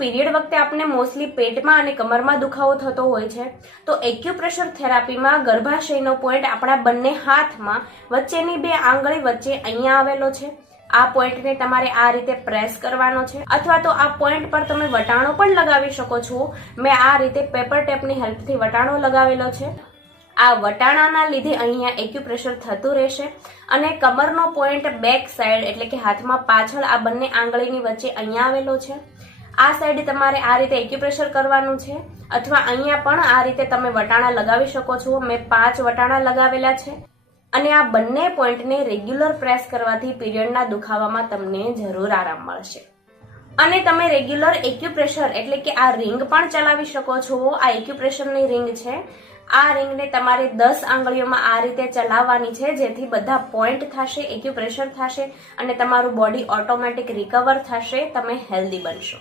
Period વખતે આપણે mostly પેટમાં અને કમરમાં દુખાવો થતો હોય છે, તો એક્યુપ્રેશર થેરાપીમાં ગર્ભાશયનો પોઈન્ટ આપણા બંને હાથમાં વચ્ચેની બે આંગળી વચ્ચે અહીંયા આવેલો છે. આ પોઈન્ટને તમારે આ રીતે પ્રેસ કરવાનો છે, અથવા તો આ પોઈન્ટ પર તમે વટાણો પણ લગાવી શકો છો. મેં આ રીતે પેપર ટેપની હેલ્પથી વટાણો લગાવેલો છે. આ વટાણાના લીધે અહીંયા એક્યુપ્રેશર થતું રહેશે. અને કમરનો પોઈન્ટ બેક સાઈડ એટલે કે હાથમાં પાછળ આ બંને આંગળીની વચ્ચે અહીંયા આવેલો છે. આ સાઈડ તમારે આ રીતે એક્યુપ્રેશર કરવાનું છે, અથવા અહીંયા પણ આ રીતે તમે વટાણા લગાવી શકો છો. મેં 5 વટાણા લગાવેલા છે. અને આ બંને પોઈન્ટને રેગ્યુલર પ્રેસ કરવાથી પીરિયડના દુખાવામાં તમને જરૂર આરામ મળશે. અને તમે રેગ્યુલર એક્યુપ્રેશર એટલે કે આ રિંગ પણ ચલાવી શકો છો. આ એક્યુપ્રેશરની રિંગ છે. આ રિંગને તમારે 10 આંગળીઓમાં આ રીતે ચલાવવાની છે, જેથી બધા પોઈન્ટ થશે, એક્યુપ્રેશર થશે અને તમારું બોડી ઓટોમેટિક રિકવર થશે. તમે હેલ્ધી બનશો.